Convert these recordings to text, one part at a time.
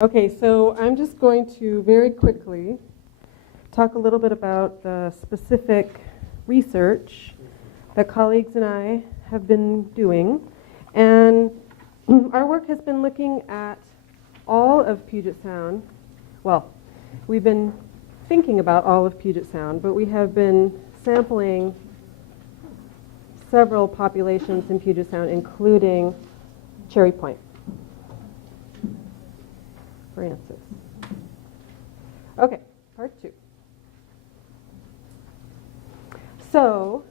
Okay, so I'm just going to very quickly talk a little bit about the specific research that colleagues and I have been doing. And our work has been looking at all of Puget Sound. Well, we've been thinking about all of Puget Sound, but we have been sampling several populations in Puget Sound, including Cherry Point. Francis. Okay, part 2. So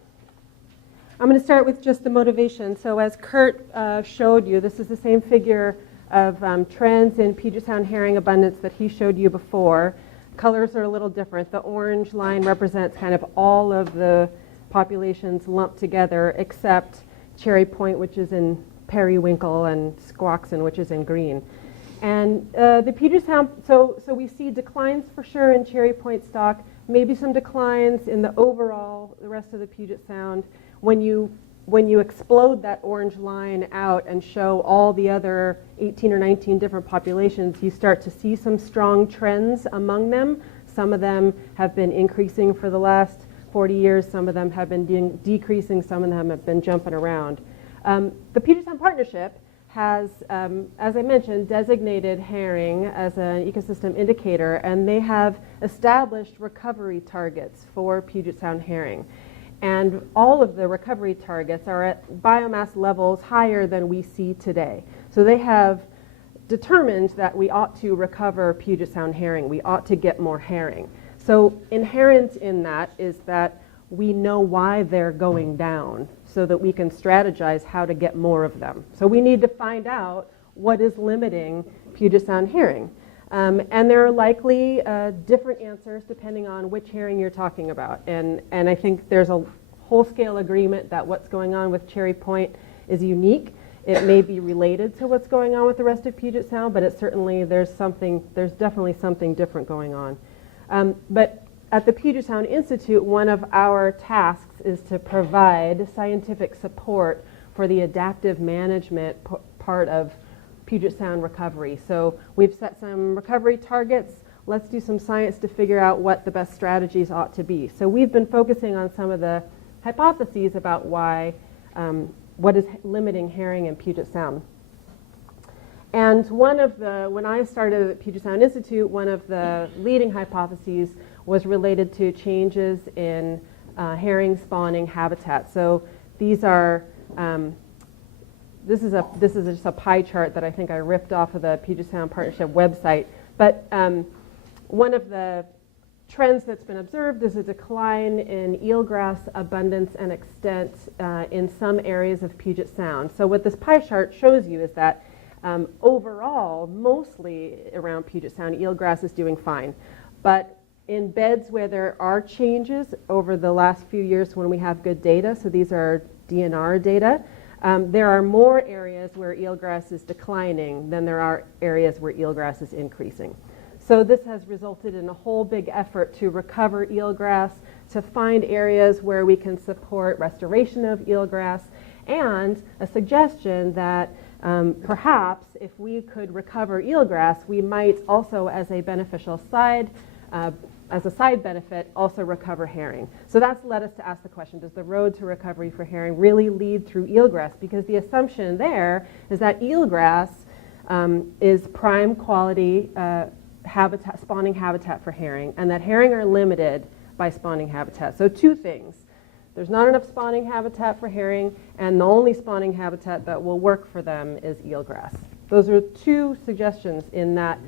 I'm going to start with just the motivation. So as Kurt showed you, this is the same figure of trends in Puget Sound herring abundance that he showed you before. Colors are a little different. The orange line represents kind of all of the populations lumped together except Cherry Point, which is in periwinkle, and Squaxin, which is in green. And the Puget Sound, so we see declines for sure in Cherry Point stock, maybe some declines in the overall, the rest of the Puget Sound. When you explode that orange line out and show all the other 18 or 19 different populations, you start to see some strong trends among them. Some of them have been increasing for the last 40 years, some of them have been decreasing, some of them have been jumping around. The Puget Sound Partnership has, as I mentioned, designated herring as an ecosystem indicator, and they have established recovery targets for Puget Sound herring. And all of the recovery targets are at biomass levels higher than we see today. So they have determined that we ought to recover Puget Sound herring. We ought to get more herring. So inherent in that is that we know why they're going down, so that we can strategize how to get more of them. So we need to find out what is limiting Puget Sound herring. And there are likely different answers depending on which herring you're talking about. And I think there's a whole-scale agreement that what's going on with Cherry Point is unique. It may be related to what's going on with the rest of Puget Sound, but it certainly there's definitely something different going on. But at the Puget Sound Institute, one of our tasks is to provide scientific support for the adaptive management part of Puget Sound recovery. So we've set some recovery targets. Let's do some science to figure out what the best strategies ought to be. So we've been focusing on some of the hypotheses about why, what is limiting herring in Puget Sound. And when I started at Puget Sound Institute, one of the leading hypotheses was related to changes in herring spawning habitat. So these are, this is just a pie chart that I think I ripped off of the Puget Sound Partnership website. But one of the trends that's been observed is a decline in eelgrass abundance and extent in some areas of Puget Sound. So what this pie chart shows you is that overall, mostly around Puget Sound, eelgrass is doing fine. But in beds where there are changes over the last few years when we have good data, so these are DNR data, there are more areas where eelgrass is declining than there are areas where eelgrass is increasing. So this has resulted in a whole big effort to recover eelgrass, to find areas where we can support restoration of eelgrass, and a suggestion that perhaps if we could recover eelgrass, we might also, as a beneficial side benefit, also recover herring. So that's led us to ask the question, does the road to recovery for herring really lead through eelgrass? Because the assumption there is that eelgrass is prime quality spawning habitat for herring, and that herring are limited by spawning habitat. So two things. There's not enough spawning habitat for herring, and the only spawning habitat that will work for them is eelgrass. Those are two suggestions in that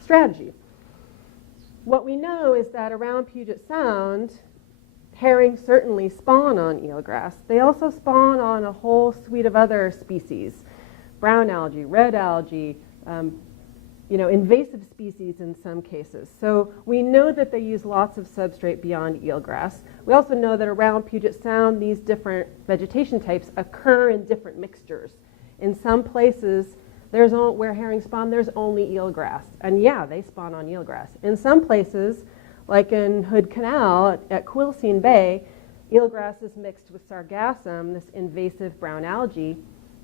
strategy. What we know is that around Puget Sound, herring certainly spawn on eelgrass. They also spawn on a whole suite of other species, brown algae, red algae, invasive species in some cases. So we know that they use lots of substrate beyond eelgrass. We also know that around Puget Sound, these different vegetation types occur in different mixtures. In some places, where herring spawn, there's only eelgrass. And yeah, they spawn on eelgrass. In some places, like in Hood Canal at Quilcene Bay, eelgrass is mixed with sargassum, this invasive brown algae.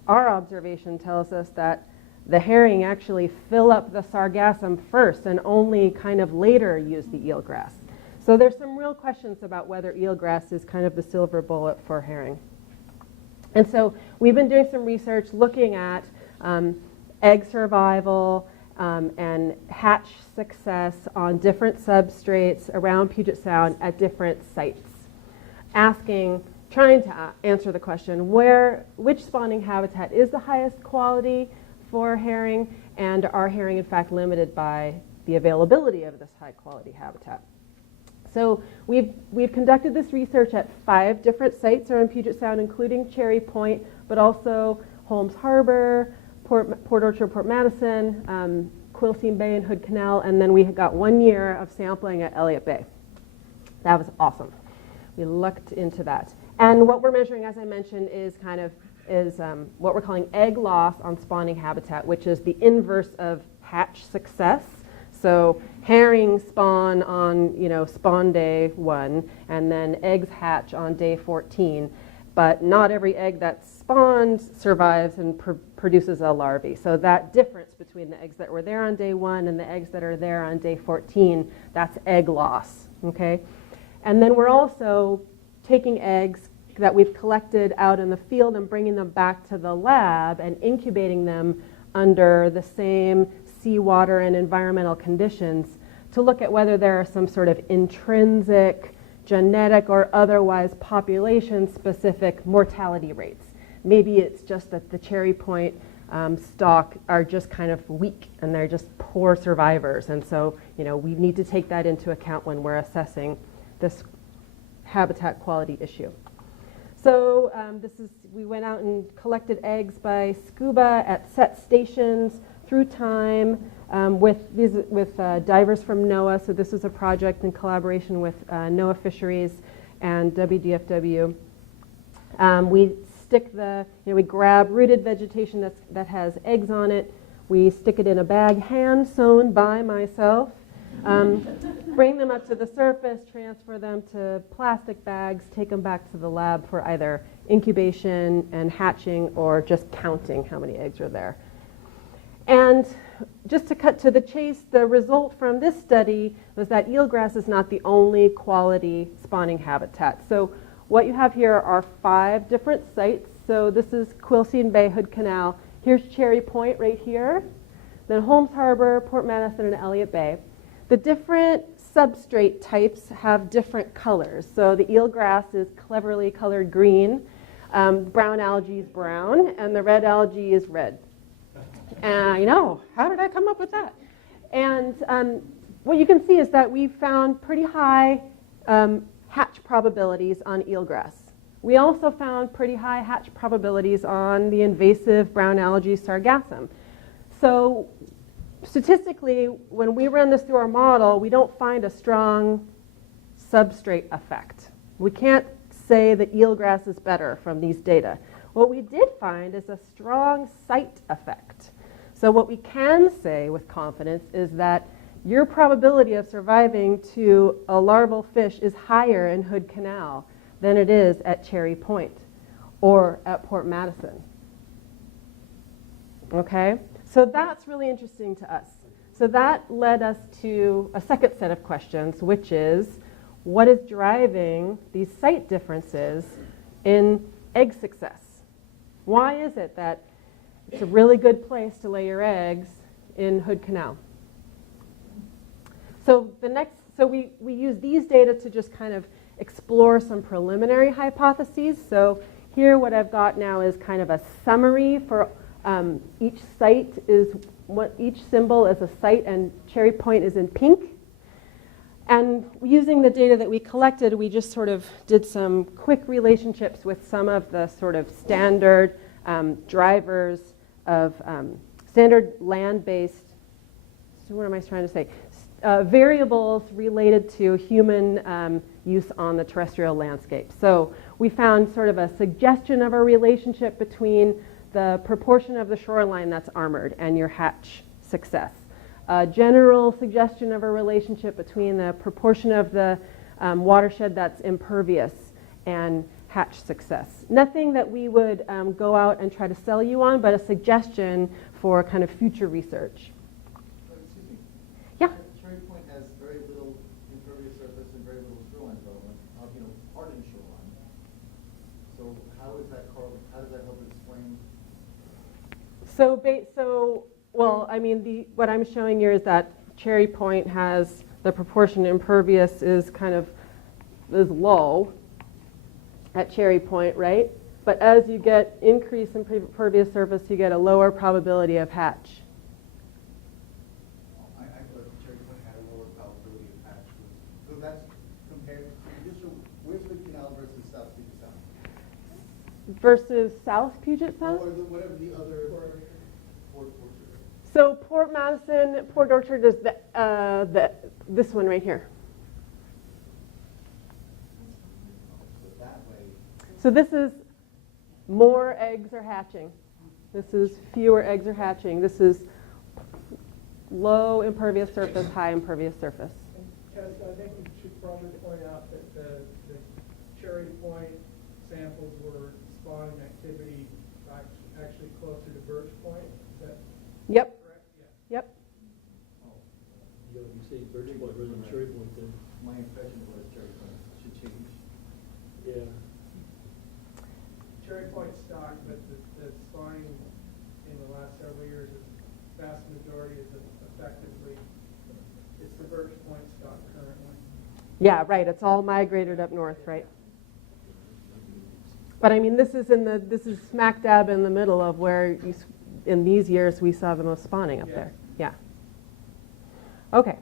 Our observation tells us that the herring actually fill up the sargassum first and only kind of later use the eelgrass. So there's some real questions about whether eelgrass is kind of the silver bullet for herring. And so we've been doing some research looking at egg survival and hatch success on different substrates around Puget Sound at different sites, trying to answer the question, which spawning habitat is the highest quality for herring, and are herring in fact limited by the availability of this high quality habitat? So we've conducted this research at 5 different sites around Puget Sound, including Cherry Point, but also Holmes Harbor, Port Orchard, Port Madison, Quilcene Bay and Hood Canal, and then we got 1 year of sampling at Elliott Bay. That was awesome. We looked into that. And what we're measuring, as I mentioned, is what we're calling egg loss on spawning habitat, which is the inverse of hatch success. So herring spawn on, spawn day 1, and then eggs hatch on day 14. But not every egg that's spawned survives and produces a larvae. So that difference between the eggs that were there on day 1 and the eggs that are there on day 14, that's egg loss, okay? And then we're also taking eggs that we've collected out in the field and bringing them back to the lab and incubating them under the same seawater and environmental conditions to look at whether there are some sort of intrinsic, genetic, or otherwise population-specific mortality rates. Maybe it's just that the Cherry Point stock are just kind of weak and they're just poor survivors. And so, we need to take that into account when we're assessing this habitat quality issue. So we went out and collected eggs by scuba at set stations through time with divers from NOAA. So this is a project in collaboration with NOAA Fisheries and WDFW. We grab rooted vegetation that has eggs on it. We stick it in a bag, hand sewn by myself. Bring them up to the surface, transfer them to plastic bags, take them back to the lab for either incubation and hatching or just counting how many eggs are there. And just to cut to the chase, the result from this study was that eelgrass is not the only quality spawning habitat. So what you have here are 5 different sites. So this is Quilcene Bay, Hood Canal. Here's Cherry Point right here. Then Holmes Harbor, Port Madison, and Elliott Bay. The different substrate types have different colors. So the eelgrass is cleverly colored green, brown algae is brown, and the red algae is red. And how did I come up with that? And what you can see is that we found pretty high hatch probabilities on eelgrass. We also found pretty high hatch probabilities on the invasive brown algae sargassum. So statistically, when we run this through our model, we don't find a strong substrate effect. We can't say that eelgrass is better from these data. What we did find is a strong site effect. So what we can say with confidence is that your probability of surviving to a larval fish is higher in Hood Canal than it is at Cherry Point or at Port Madison. Okay? So that's really interesting to us. So that led us to a second set of questions, which is, what is driving these site differences in egg success? Why is it that it's a really good place to lay your eggs in Hood Canal? So we use these data to just kind of explore some preliminary hypotheses. So here what I've got now is kind of a summary for each site is what each symbol is a site, and Cherry Point is in pink. And using the data that we collected, we just sort of did some quick relationships with some of the sort of standard drivers of standard land-based, so what am I trying to say? Variables related to human use on the terrestrial landscape. So we found sort of a suggestion of a relationship between the proportion of the shoreline that's armored and your hatch success. A general suggestion of a relationship between the proportion of the watershed that's impervious and hatch success. Nothing that we would go out and try to sell you on, but a suggestion for kind of future research. Excuse me. Yeah. Cherry Point has very little impervious surface and very little shoreline development, hardened shoreline. So how is that how does that help explain? Well, I mean, what I'm showing you is that Cherry Point has the proportion impervious is low at Cherry Point, right? But as you get increase in impervious surface, you get a lower probability of hatch. I thought Cherry Point had a lower probability of hatch. So that's compared. Where's the canal versus South Puget Sound? Versus South Puget Sound? Or whatever the other Port Orchard. So Port Madison, Port Orchard is this one right here. So that way. So this is more eggs are hatching. This is fewer eggs are hatching. This is low impervious surface, high impervious surface. Tessa, I think we should probably point out that the Cherry Point samples were spawning activity actually closer to Birch Point. Is that Yep. correct? Yeah. Yep. You say Birch Point rather than Cherry Point then. My impression was Cherry Point should change. Yeah. Cherry Point stock, but the spawning in the last several years, the vast majority is effectively, it's the Birch Point stock currently. Yeah, right. It's all migrated up north, right? But I mean, this is smack dab in the middle of where in these years we saw the most spawning up Yeah. there. Yeah. Okay.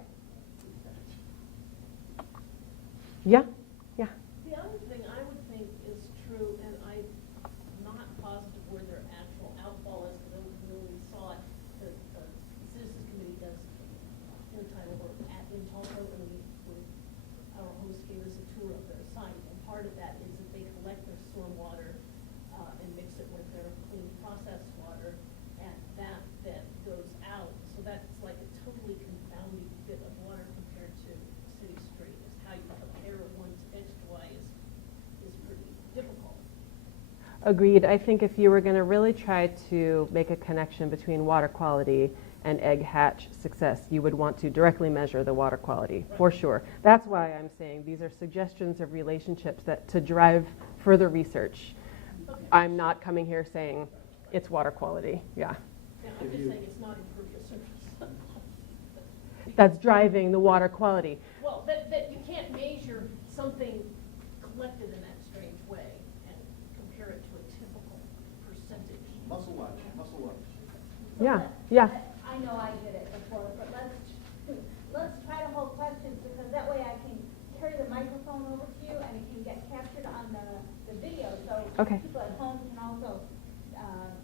Yeah. Yeah. The other thing I would think is true, and I'm not positive where their actual outfall is, because when we saw it, the Citizens Committee does intertidal work in Tulsa, and our host gave us a tour of their site, and part of that is that they collect their stormwater and mix it with their clean processed water, and that then goes out. So that's like a totally confounding bit of water compared to city street. Is how you compare one to X to Y is pretty difficult. Agreed. I think if you were going to really try to make a connection between water quality and egg hatch success, you would want to directly measure the water quality, for sure. That's why I'm saying these are suggestions of relationships that to drive further research. Okay. I'm not coming here saying it's water quality. Yeah. Yeah, I'm just saying it's not impervious surface. That's driving the water quality. Well, that you can't measure something collected in that strange way and compare it to a typical percentage. Muscle watch. Yeah. Yeah. I know I did it before, but let's try to hold questions, because that way I can carry the microphone over to you and it can get captured on the video, so Okay. people at home can also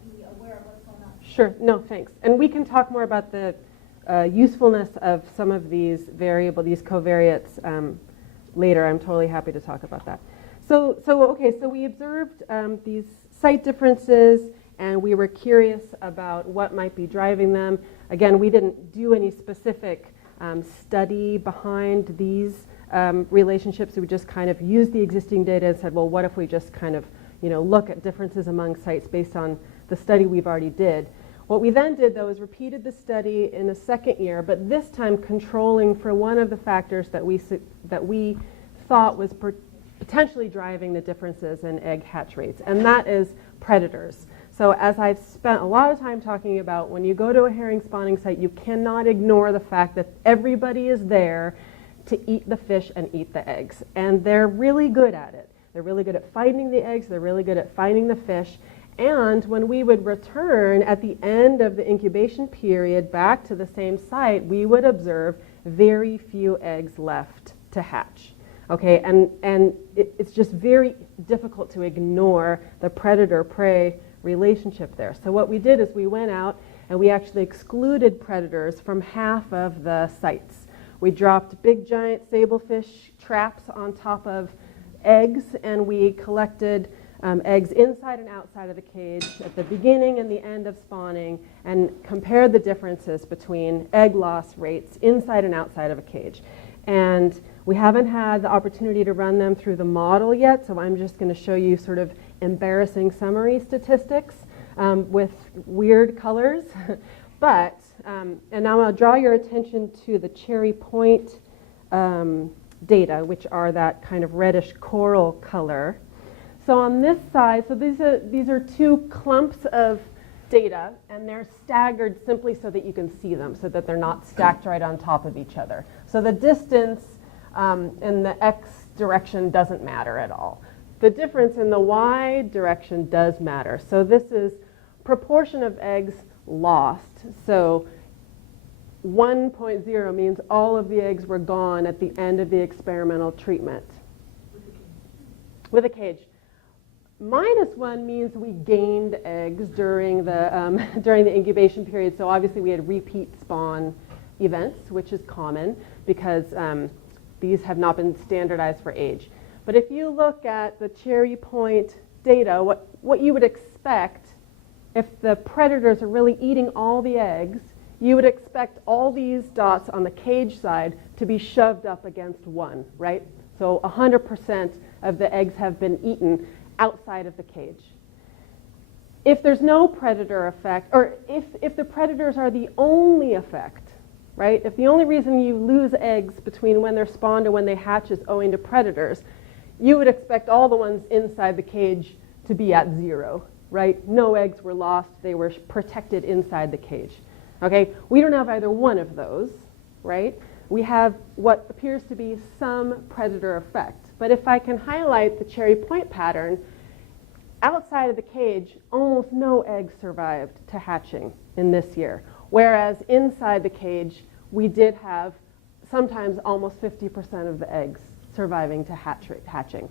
be aware of what's going on. Sure. No, thanks. And we can talk more about the usefulness of some of these covariates later. I'm totally happy to talk about that. So we observed these site differences, and we were curious about what might be driving them. Again, we didn't do any specific study behind these relationships. We just kind of used the existing data and said, well, what if we just kind of look at differences among sites based on the study we've already did. What we then did, though, is repeated the study in the second year, but this time controlling for one of the factors that we thought was potentially driving the differences in egg hatch rates, and that is predators. So as I've spent a lot of time talking about, when you go to a herring spawning site, you cannot ignore the fact that everybody is there to eat the fish and eat the eggs, and they're really good at it. They're really good at finding the eggs, they're really good at finding the fish. And when we would return at the end of the incubation period back to the same site, we would observe very few eggs left to hatch. Okay, and it's just very difficult to ignore the predator-prey relationship there. So what we did is we went out and we actually excluded predators from half of the sites. We dropped big giant sablefish traps on top of eggs, and we collected eggs inside and outside of the cage at the beginning and the end of spawning, and compared the differences between egg loss rates inside and outside of a cage. And we haven't had the opportunity to run them through the model yet, so I'm just going to show you sort of embarrassing summary statistics. with weird colors. But, and now I'll draw your attention to the cherry point data, which are that kind of reddish coral color. So on this side, so these are two clumps of data, and they're staggered simply so that you can see them, so that they're not stacked right on top of each other. So the distance in the x direction doesn't matter at all. The difference in the y direction does matter. So this is proportion of eggs lost. So 1.0 means all of the eggs were gone at the end of the experimental treatment. With a cage. -1 means we gained eggs during the, during the incubation period. So obviously we had repeat spawn events, which is common because these have not been standardized for age. But if you look at the cherry point data, what you would expect if the predators are really eating all the eggs, you would expect all these dots on the cage side to be shoved up against 1, right? So 100% of the eggs have been eaten outside of the cage. If there's no predator effect, or if the predators are the only effect, right? If the only reason you lose eggs between when they're spawned and when they hatch is owing to predators, you would expect all the ones inside the cage to be at 0, right? No eggs were lost. They were protected inside the cage. Okay? We don't have either one of those, right? We have what appears to be some predator effect. But if I can highlight the cherry point pattern, outside of the cage, almost no eggs survived to hatching in this year. Whereas inside the cage, we did have sometimes almost 50% of the eggs surviving to hatching.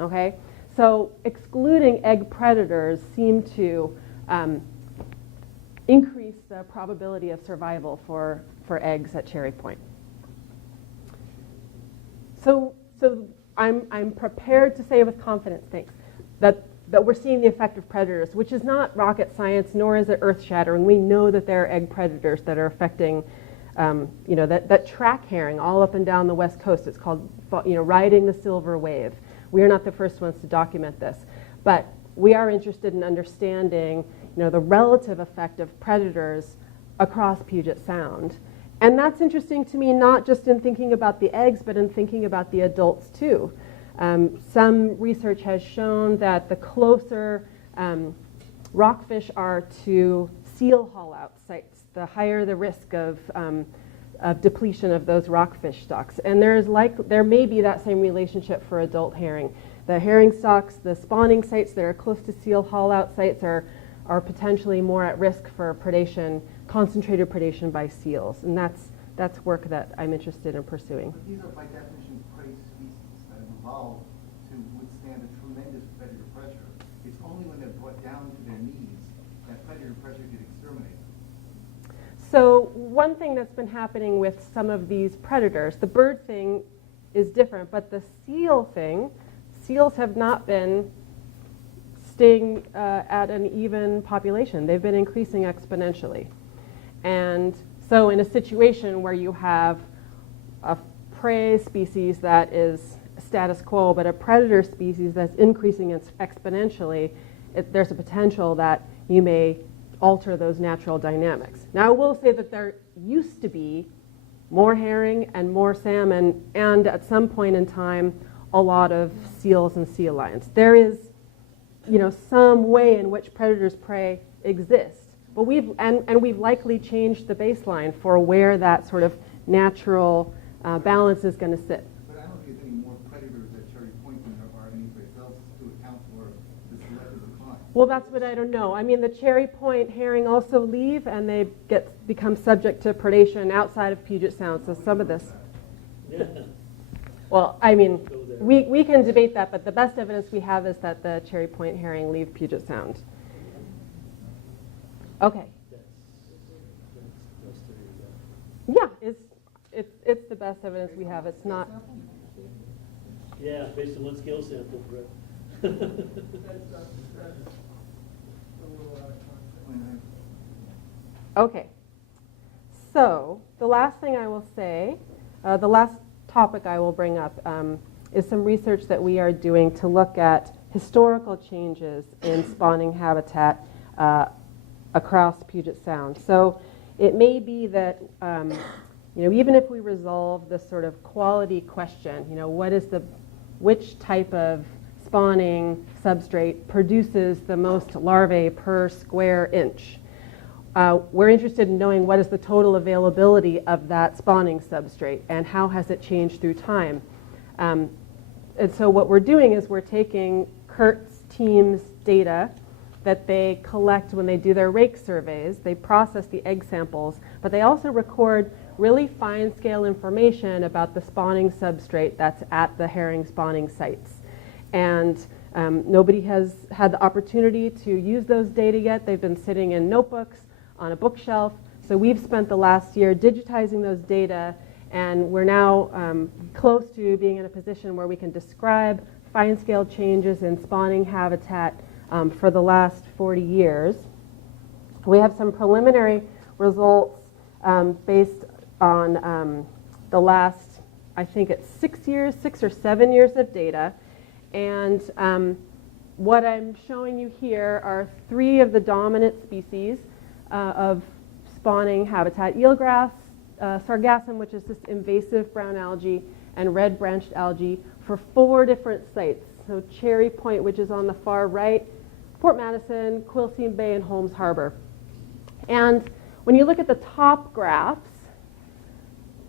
Okay? So excluding egg predators seem to increase the probability of survival for eggs at cherry point. So I'm prepared to say with confidence, thanks, that we're seeing the effect of predators, which is not rocket science, nor is it earth-shattering. We know that there are egg predators that are affecting, that track herring all up and down the West Coast. It's called, riding the silver wave. We are not the first ones to document this, but we are interested in understanding, the relative effect of predators across Puget Sound. And that's interesting to me, not just in thinking about the eggs, but in thinking about the adults too. Some research has shown that the closer rockfish are to seal haul-out sites, the higher the risk of depletion of those rockfish stocks. And there may be that same relationship for adult herring. The herring stocks, the spawning sites that are close to seal haul-out sites are potentially more at risk for predation, concentrated predation by seals. And that's work that I'm interested in pursuing. But these are by definition prey species that have evolved to withstand a tremendous predator pressure. It's only when they're brought down to their knees that predator pressure can exterminate them. So one thing that's been happening with some of these predators, the bird thing is different, but the seal thing, seals have not been staying at an even population. They've been increasing exponentially. And so in a situation where you have a prey species that is status quo, but a predator species that's increasing exponentially, there's a potential that you may alter those natural dynamics. Now I will say that there used to be more herring and more salmon, and at some point in time, a lot of seals and sea lions. There is, some way in which predators prey exist. But we've likely changed the baseline for where that sort of natural balance is going to sit. But I don't think there's any more predators at Cherry Point than there are anyplace else to account for the selective decline. Well, that's what I don't know. I mean, the Cherry Point herring also leave, and they become subject to predation outside of Puget Sound. So some of this. Yeah. Well, I mean, we can debate that, but the best evidence we have is that the Cherry Point herring leave Puget Sound. Okay. Yeah, it's the best evidence we have. It's not. Yeah, based on one scale sample, correct. That's a little out of context. Okay. So the last thing I will say, the last topic I will bring up is some research that we are doing to look at historical changes in spawning habitat across Puget Sound. So it may be that even if we resolve this sort of quality question, which type of spawning substrate produces the most larvae per square inch? We're interested in knowing what is the total availability of that spawning substrate and how has it changed through time. And so what we're doing is we're taking Kurt's team's data that they collect when they do their rake surveys. They process the egg samples, but they also record really fine scale information about the spawning substrate that's at the herring spawning sites. And nobody has had the opportunity to use those data yet. They've been sitting in notebooks on a bookshelf. So we've spent the last year digitizing those data, and we're now close to being in a position where we can describe fine scale changes in spawning habitat for the last 40 years. We have some preliminary results based on the last, I think it's 6 or 7 years of data. And what I'm showing you here are 3 of the dominant species of spawning habitat: eelgrass, sargassum, which is this invasive brown algae, and red branched algae for 4 different sites. So Cherry Point, which is on the far right, Port Madison, Quilcene Bay, and Holmes Harbor. And when you look at the top graphs,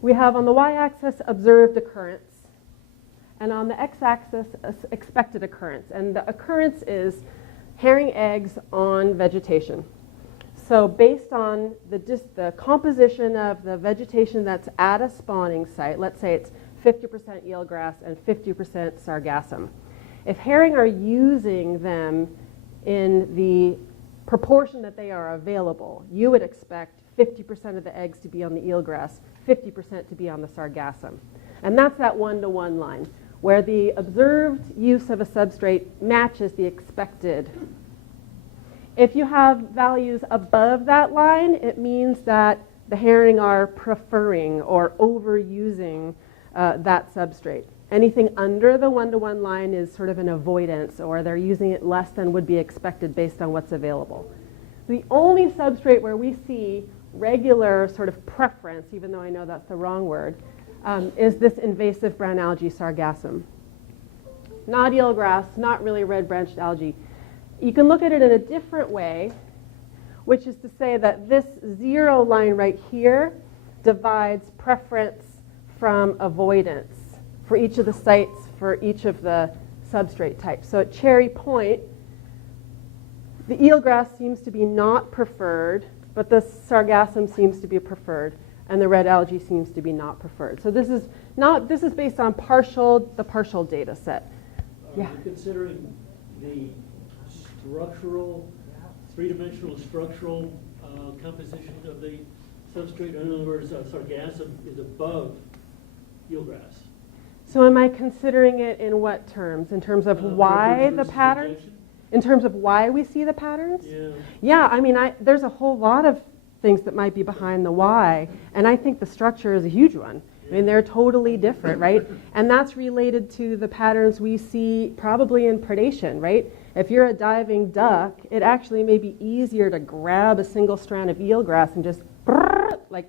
we have on the y-axis observed occurrence, and on the x-axis expected occurrence. And the occurrence is herring eggs on vegetation. So based on the composition of the vegetation that's at a spawning site, let's say it's 50% eelgrass and 50% sargassum. If herring are using them in the proportion that they are available, you would expect 50% of the eggs to be on the eelgrass, 50% to be on the sargassum. And that's that 1-to-1 line, where the observed use of a substrate matches the expected. If you have values above that line, it means that the herring are preferring or overusing that substrate. Anything under the 1-to-1 line is sort of an avoidance, or they're using it less than would be expected based on what's available. The only substrate where we see regular sort of preference, even though I know that's the wrong word, is this invasive brown algae sargassum. Not eelgrass, not really red branched algae. You can look at it in a different way, which is to say that this 0 line right here divides preference from avoidance for each of the sites for each of the substrate types. So at Cherry Point, the eelgrass seems to be not preferred, but the sargassum seems to be preferred, and the red algae seems to be not preferred. So this is based on the partial data set. Are you considering the structural, 3-dimensional structural composition of the substrate? In other words, sargassum is above eelgrass. So am I considering it in what terms? In terms of why the patterns? In terms of why we see the patterns? Yeah. Yeah, I mean, there's a whole lot of things that might be behind the why, and I think the structure is a huge one. I mean, they're totally different, right? And that's related to the patterns we see probably in predation, right? If you're a diving duck, it actually may be easier to grab a single strand of eelgrass and just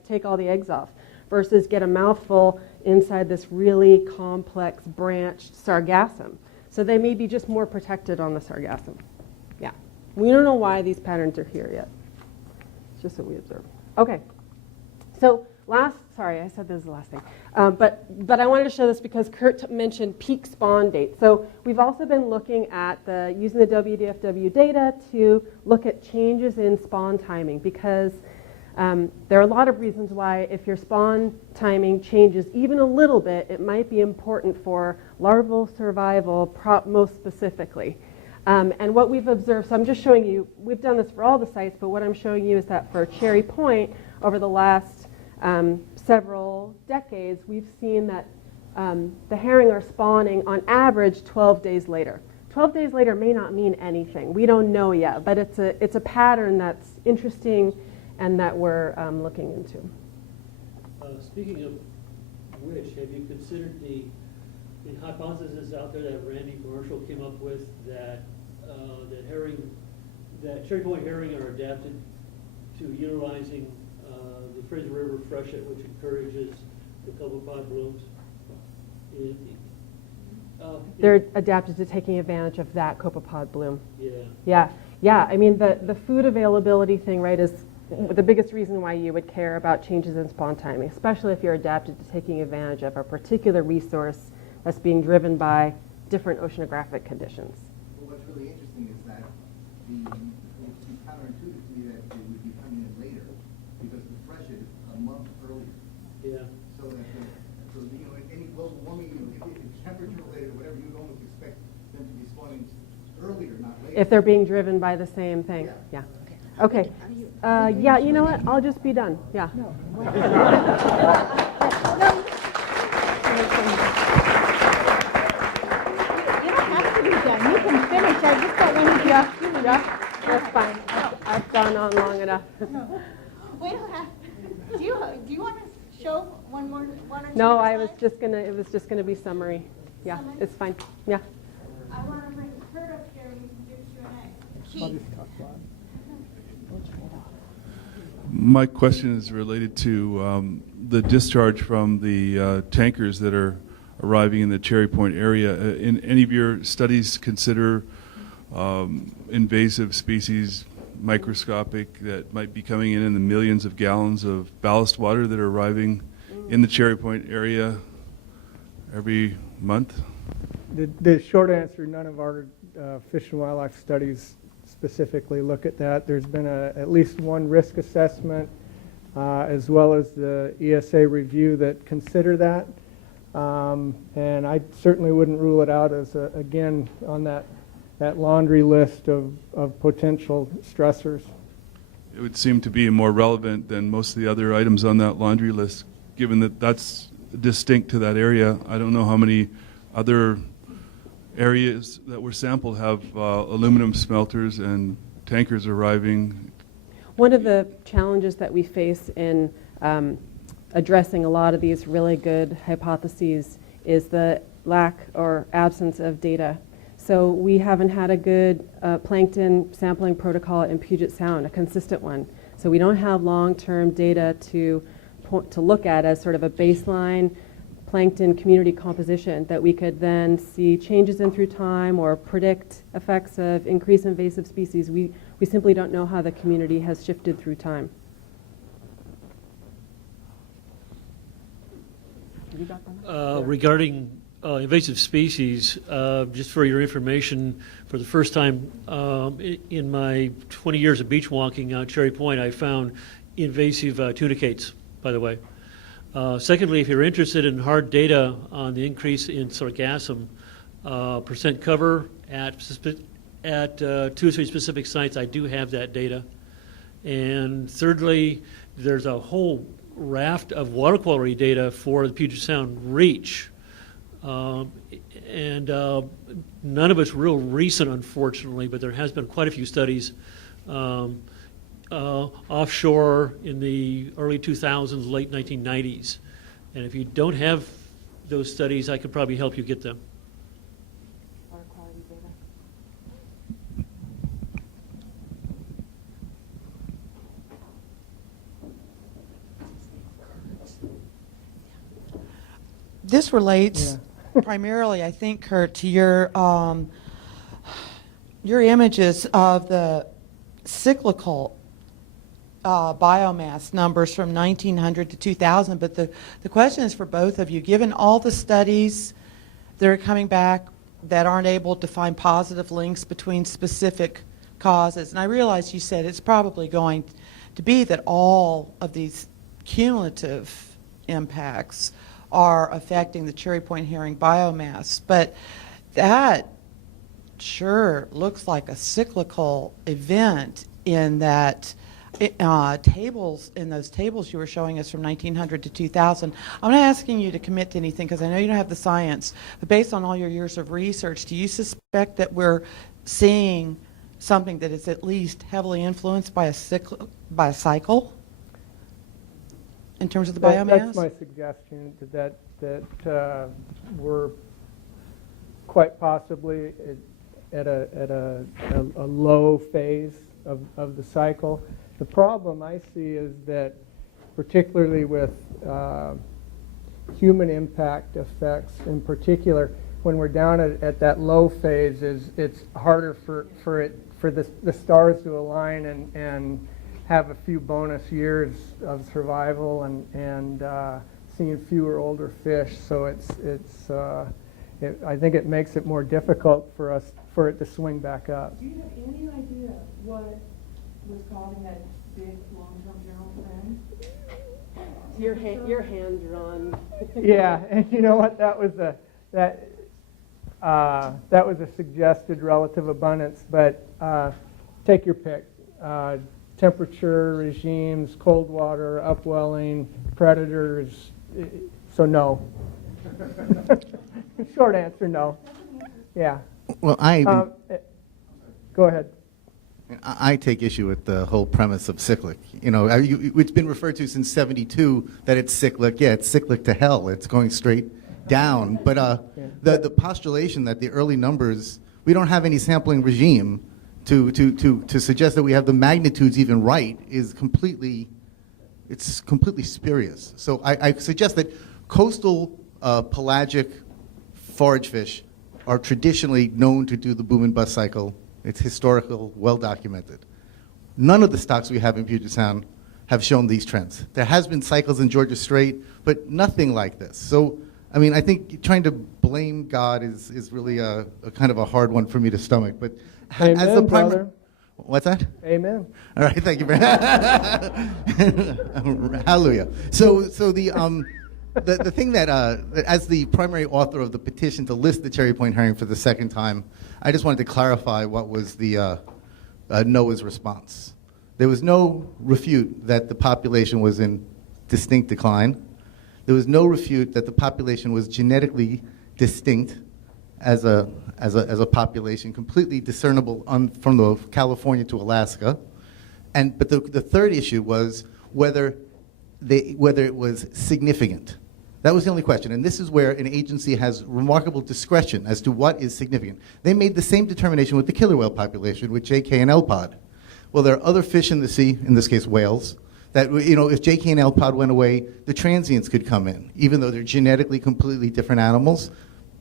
take all the eggs off versus get a mouthful inside this really complex branched sargassum. So they may be just more protected on the sargassum. Yeah. We don't know why these patterns are here yet. It's just what we observe. Okay. So sorry, I said this is the last thing. But I wanted to show this because Kurt mentioned peak spawn date. So we've also been looking at using the WDFW data to look at changes in spawn timing, because there are a lot of reasons why if your spawn timing changes even a little bit, it might be important for larval survival most specifically. And what we've observed, so I'm just showing you, we've done this for all the sites, but what I'm showing you is that for Cherry Point, over the last several decades, we've seen that the herring are spawning on average 12 days later. 12 days later may not mean anything. We don't know yet, but it's a pattern that's interesting and that we're looking into. Speaking of which, have you considered the hypothesis out there that Randy Marshall came up with that herring that Cherry Point herring are adapted to utilizing the Fraser River freshet, which encourages the copepod blooms. They're adapted to taking advantage of that copepod bloom. Yeah. Yeah, yeah. I mean, the food availability thing, right, is the biggest reason why you would care about changes in spawn timing, especially if you're adapted to taking advantage of a particular resource that's being driven by different oceanographic conditions. Well, what's really interesting is that it's counterintuitive to me that it would be coming in later, because the freshet is a month earlier. Yeah. So that, any global warming, if it's temperature related or whatever, you'd almost expect them to be spawning earlier, not later. If they're being driven by the same thing, yeah. Okay. Yeah, you know what? I'll just be done. Yeah. You don't have to be done. You can finish. I just don't want to Yeah, that's fine. I've gone on long enough. We don't have, do you want to show one or two No, more I was slides? just gonna. It was just gonna be summary. Yeah, Summary? it's fine. Yeah. I want to bring Kurt up here and we can do Q&A. Keith. My question is related to the discharge from the tankers that are arriving in the Cherry Point area. In any of your studies consider invasive species, microscopic, that might be coming in the millions of gallons of ballast water that are arriving in the Cherry Point area every month? The short answer, none of our fish and wildlife studies specifically look at that. There's been at least one risk assessment as well as the ESA review that consider that. And I certainly wouldn't rule it out as, again, on that laundry list of potential stressors. It would seem to be more relevant than most of the other items on that laundry list, given that that's distinct to that area. I don't know how many other areas that were sampled have aluminum smelters and tankers arriving. One of the challenges that we face in addressing a lot of these really good hypotheses is the lack or absence of data. So we haven't had a good plankton sampling protocol in Puget Sound, a consistent one. So we don't have long-term data to look at as sort of a baseline plankton community composition that we could then see changes in through time or predict effects of increased invasive species. We simply don't know how the community has shifted through time. Regarding invasive species, just for your information, for the first time in my 20 years of beach walking out Cherry Point, I found invasive tunicates, by the way. Secondly, if you're interested in hard data on the increase in sargassum percent cover at 2 or 3 specific sites, I do have that data. And thirdly, there's a whole raft of water quality data for the Puget Sound reach. None of it's real recent, unfortunately, but there has been quite a few studies offshore in the early 2000s, late 1990s. And if you don't have those studies, I could probably help you get them. Water quality data. This relates primarily, I think, Kurt, to your images of the cyclical biomass numbers from 1900 to 2000. But the question is for both of you, given all the studies that are coming back that aren't able to find positive links between specific causes, and I realize you said it's probably going to be that all of these cumulative impacts are affecting the Cherry Point herring biomass, but that sure looks like a cyclical event in that in those tables you were showing us from 1900 to 2000. I'm not asking you to commit to anything because I know you don't have the science, but based on all your years of research, do you suspect that we're seeing something that is at least heavily influenced by a cycle in terms of the biomass? That's my suggestion, that we're quite possibly at a low phase of the cycle. The problem I see is that, particularly with human impact effects in particular, when we're down at that low phase, it's harder for the stars to align and have a few bonus years of survival and seeing fewer older fish. So I think it makes it more difficult for it to swing back up. Do you have any idea what was causing that big long-term general trend? Your hand drawn. Yeah, and you know what? That was a suggested relative abundance, but take your pick. Temperature regimes, cold water, upwelling, predators. So no. Short answer, no. Yeah. Well, Go ahead. I take issue with the whole premise of cyclic. You know, it's been referred to since '72 that it's cyclic. Yeah, it's cyclic to hell. It's going straight down. But the postulation that the early numbers, we don't have any sampling regime to suggest that we have the magnitudes even right is completely spurious. So I suggest that coastal pelagic forage fish are traditionally known to do the boom and bust cycle. It's historical, well documented. None of the stocks we have in Puget Sound have shown these trends. There has been cycles in Georgia Strait, but nothing like this. So, I mean, I think trying to blame God is really a kind of a hard one for me to stomach. But Amen, as the primary, brother. What's that? Amen. All right, thank you very much. Hallelujah. So the thing that, as the primary author of the petition to list the Cherry Point herring for the second time, I just wanted to clarify what was the NOAA's response. There was no refute that the population was in distinct decline. There was no refute that the population was genetically distinct as a population, completely discernible from the California to Alaska. But the third issue was whether it was significant. That was the only question, and this is where an agency has remarkable discretion as to what is significant. They made the same determination with the killer whale population, with JK and L pod. Well, there are other fish in the sea, in this case whales, that, you know, if JK and L pod went away, the transients could come in, even though they're genetically completely different animals.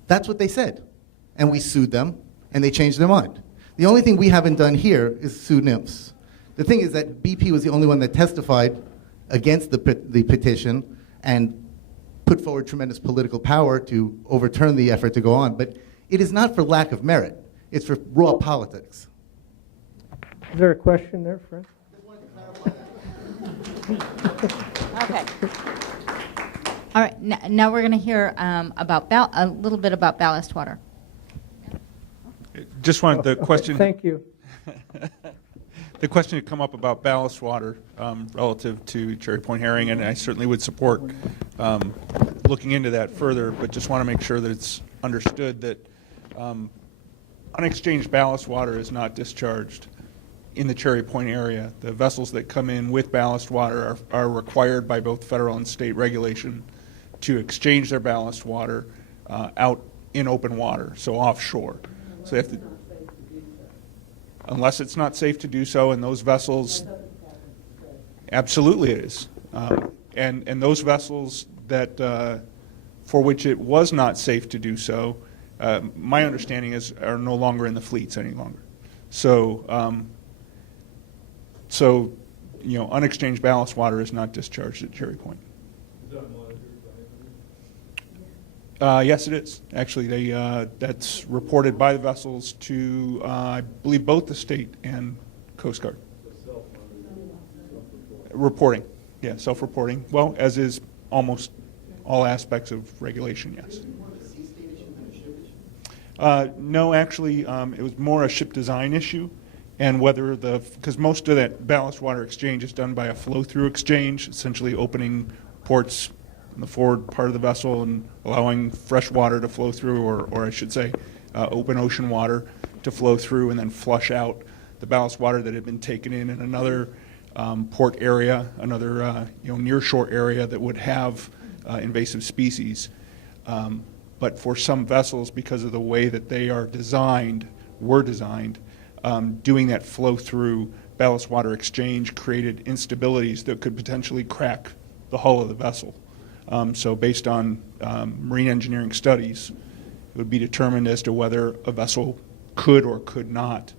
That's what they said, and we sued them, and they changed their mind. The only thing we haven't done here is sue nymphs. The thing is that BP was the only one that testified against the petition and put forward tremendous political power to overturn the effort to go on. But it is not for lack of merit. It's for raw politics. Is there a question there, Fred? Okay. All right. Now we're going to hear about a little bit about ballast water. Just wanted the question. Thank you. The question had come up about ballast water relative to Cherry Point herring, and I certainly would support looking into that further, but just want to make sure that it's understood that unexchanged ballast water is not discharged in the Cherry Point area. The vessels that come in with ballast water are required by both federal and state regulation to exchange their ballast water out in open water, so offshore. So they have to, unless it's not safe to do so, and those vessels, absolutely it is. And those vessels that, for which it was not safe to do so, my understanding is are no longer in the fleets any longer. So, you know, unexchanged ballast water is not discharged at Cherry Point. Yes, it is. Actually, that's reported by the vessels to, I believe, both the state and Coast Guard. Reporting, yeah, self-reporting. Well, as is almost all aspects of regulation, yes. No, actually, it was more a ship design issue, and whether because most of that ballast water exchange is done by a flow-through exchange, essentially opening ports in the forward part of the vessel and allowing fresh water to flow through, or I should say, open ocean water to flow through and then flush out the ballast water that had been taken in another port area, another near shore area that would have invasive species. But for some vessels, because of the way that they are designed, doing that flow through ballast water exchange created instabilities that could potentially crack the hull of the vessel. So based on marine engineering studies, it would be determined as to whether a vessel could or could not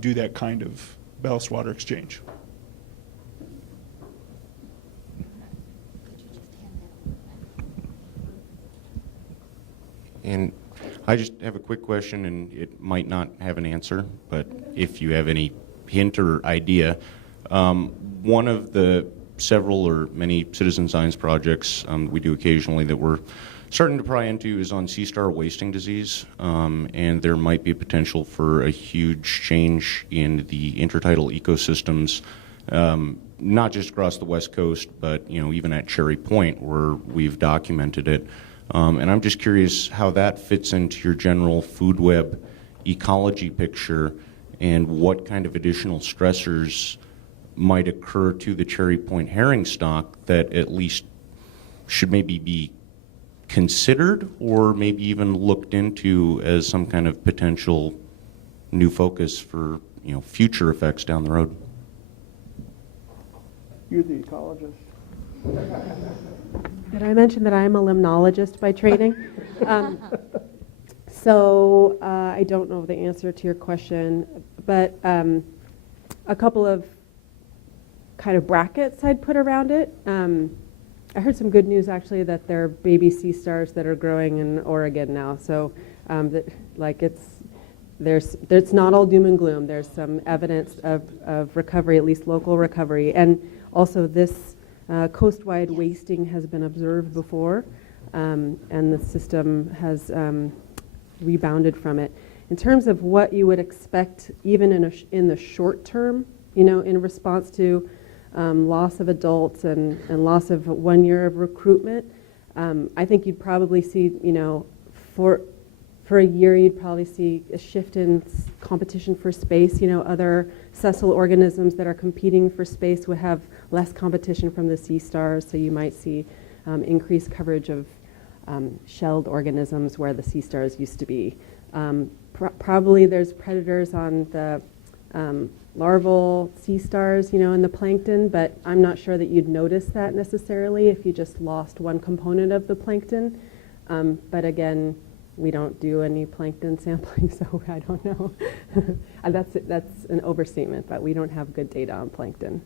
do that kind of ballast water exchange. And I just have a quick question, and it might not have an answer, but if you have any hint or idea, one of the several or many citizen science projects we do occasionally that we're starting to pry into is on sea star wasting disease, and there might be potential for a huge change in the intertidal ecosystems, not just across the West Coast, but even at Cherry Point where we've documented it. And I'm just curious how that fits into your general food web ecology picture and what kind of additional stressors might occur to the Cherry Point herring stock that at least should maybe be considered or maybe even looked into as some kind of potential new focus for future effects down the road. You're the ecologist. Did I mention that I'm a limnologist by training? So I don't know the answer to your question, but a couple of kind of brackets I'd put around it. I heard some good news actually that there are baby sea stars that are growing in Oregon now. So it's not all doom and gloom. There's some evidence of recovery, at least local recovery, and also this coast-wide wasting has been observed before, and the system has rebounded from it. In terms of what you would expect, even in the short term, in response to loss of adults and loss of 1 year of recruitment, I think you'd probably see, for a year, you'd probably see a shift in competition for space. Other sessile organisms that are competing for space would have less competition from the sea stars, so you might see increased coverage of shelled organisms where the sea stars used to be. Probably there's predators on the larval sea stars, in the plankton, but I'm not sure that you'd notice that necessarily if you just lost one component of the plankton. But again, we don't do any plankton sampling, so I don't know. And that's an overstatement, but we don't have good data on plankton.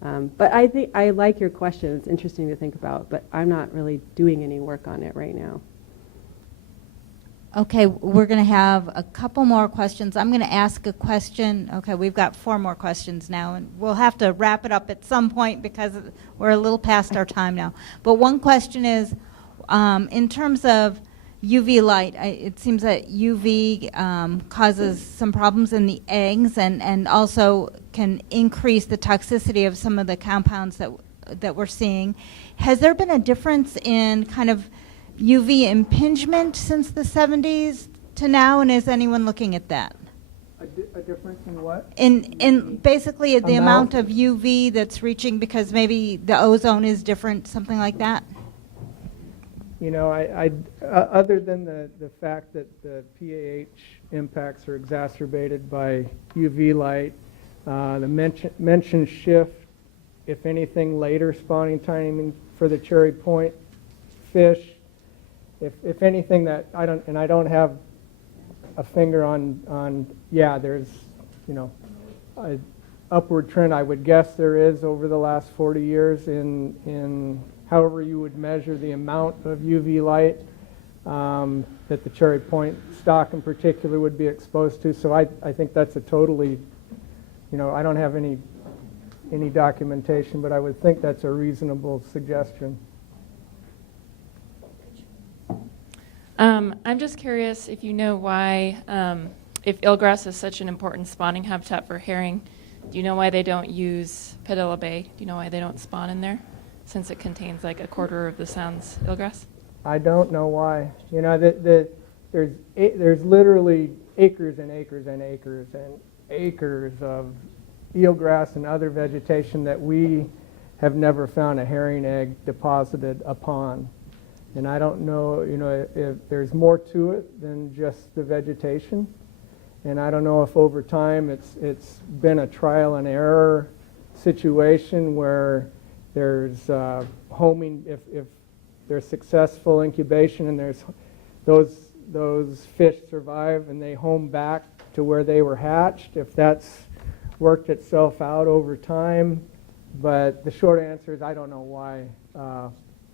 But I think I like your question. It's interesting to think about, but I'm not really doing any work on it right now. Okay, we're going to have a couple more questions. I'm going to ask a question. Okay, we've got 4 more questions now, and we'll have to wrap it up at some point because we're a little past our time now. But one question is, in terms of UV light, it seems that UV causes some problems in the eggs and also can increase the toxicity of some of the compounds that we're seeing. Has there been a difference in kind of UV impingement since the 70s to now, and is anyone looking at that? A difference in what? In basically the amount of UV that's reaching, because maybe the ozone is different, something like that? Other than the fact that the PAH impacts are exacerbated by UV light, the mentioned shift, if anything, later spawning timing for the Cherry Point fish, if anything that I don't have a finger on there's an upward trend. I would guess there is over the last 40 years in however you would measure the amount of UV light that the Cherry Point stock in particular would be exposed to. So I think that's a totally, I don't have any documentation, but I would think that's a reasonable suggestion. I'm just curious if you know why, if eelgrass is such an important spawning habitat for herring, do you know why they don't use Padilla Bay? Do you know why they don't spawn in there, since it contains like a quarter of the Sound's eelgrass? I don't know why. There's literally acres and acres and acres and acres of eelgrass and other vegetation that we have never found a herring egg deposited upon. And I don't know, if there's more to it than just the vegetation. And I don't know if over time it's been a trial and error situation where there's homing, if there's successful incubation and there's those fish survive and they home back to where they were hatched, if that's worked itself out over time. But the short answer is I don't know why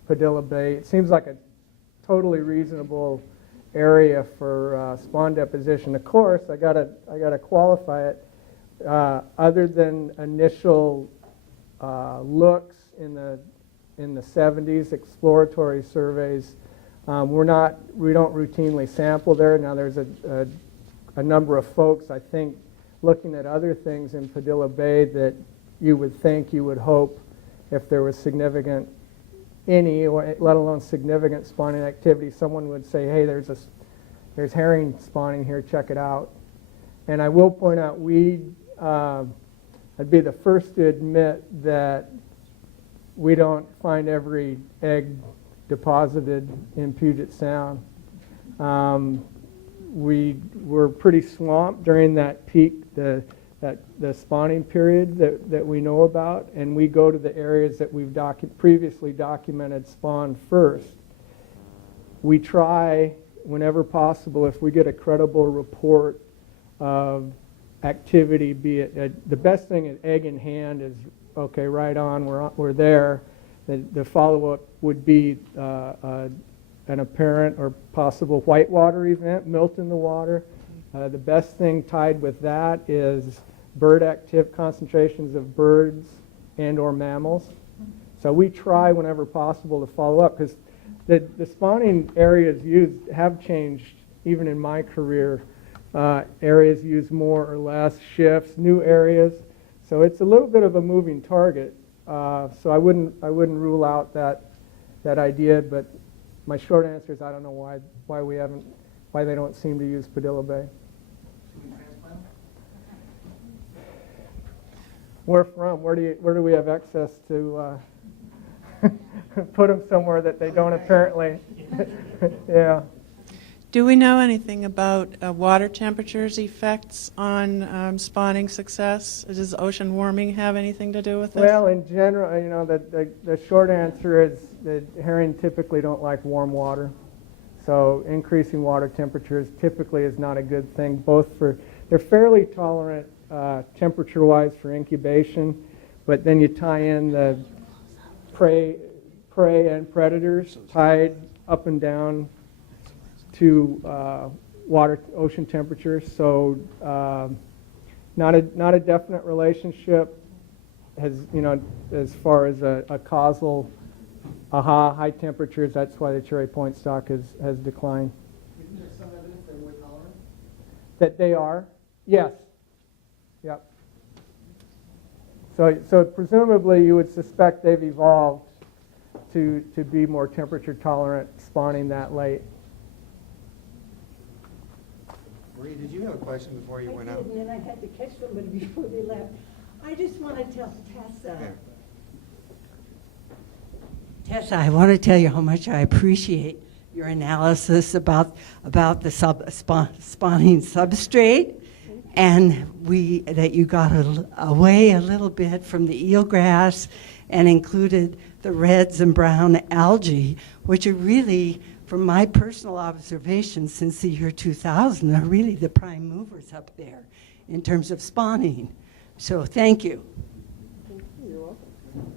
Padilla Bay. It seems like a totally reasonable area for spawn deposition. Of course, I gotta qualify it. Other than initial looks in the 70s, exploratory surveys, we don't routinely sample there. Now there's a number of folks, I think, looking at other things in Padilla Bay that you would hope, if there was significant, or let alone significant spawning activity, someone would say, hey, there's herring spawning here, check it out. And I will point out, I'd be the first to admit that we don't find every egg deposited in Puget Sound. We were pretty swamped during that peak, the spawning period that we know about, and we go to the areas that we've previously documented spawn first. We try, whenever possible, if we get a credible report of activity, be it the best thing is egg in hand is okay, right on, we're there. The follow-up would be an apparent or possible whitewater event, milt in the water. The best thing tied with that is concentrations of birds and or mammals. So we try whenever possible to follow up, because the spawning areas used have changed even in my career. Areas use more or less, shifts, new areas. So it's a little bit of a moving target. So I wouldn't rule out that idea, but my short answer is I don't know why they don't seem to use Padilla Bay. Where from? Where do we have access to put them somewhere that they don't apparently? Yeah. Do we know anything about water temperatures effects on spawning success? Does ocean warming have anything to do with this? Well, in general, the short answer is that herring typically don't like warm water. So increasing water temperatures typically is not a good thing. They're fairly tolerant temperature-wise for incubation, but then you tie in the prey and predators tied up and down to ocean temperatures. So not a definite relationship as far as a causal high temperatures. That's why the cherry point stock has declined. Isn't there some evidence they're more tolerant? That they are? Yes. Yep. So presumably you would suspect they've evolved to be more temperature tolerant spawning that late. Marie, did you have a question before you went out? I did, and I had to catch somebody before they left. I just want to tell Tessa, I want to tell you how much I appreciate your analysis about the spawning substrate, and that you got away a little bit from the eelgrass and included the reds and brown algae, which are really, from my personal observation since the year 2000, are really the prime movers up there in terms of spawning. So thank you. You're welcome.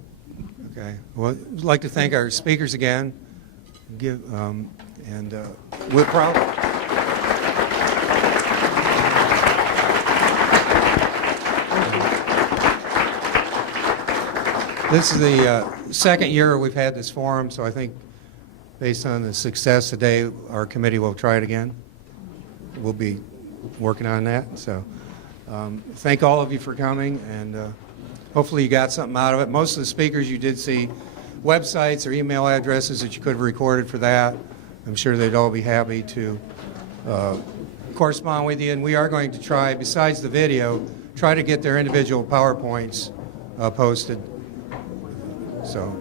Okay. Well, I'd like to thank our speakers again. We're proud. This is the second year we've had this forum, so I think based on the success today, our committee will try it again. We'll be working on that. So thank all of you for coming, and hopefully you got something out of it. Most of the speakers, you did see websites or email addresses that you could have recorded for that. I'm sure they'd all be happy to correspond with you, and we are going to try, besides the video, try to get their individual PowerPoints posted. So.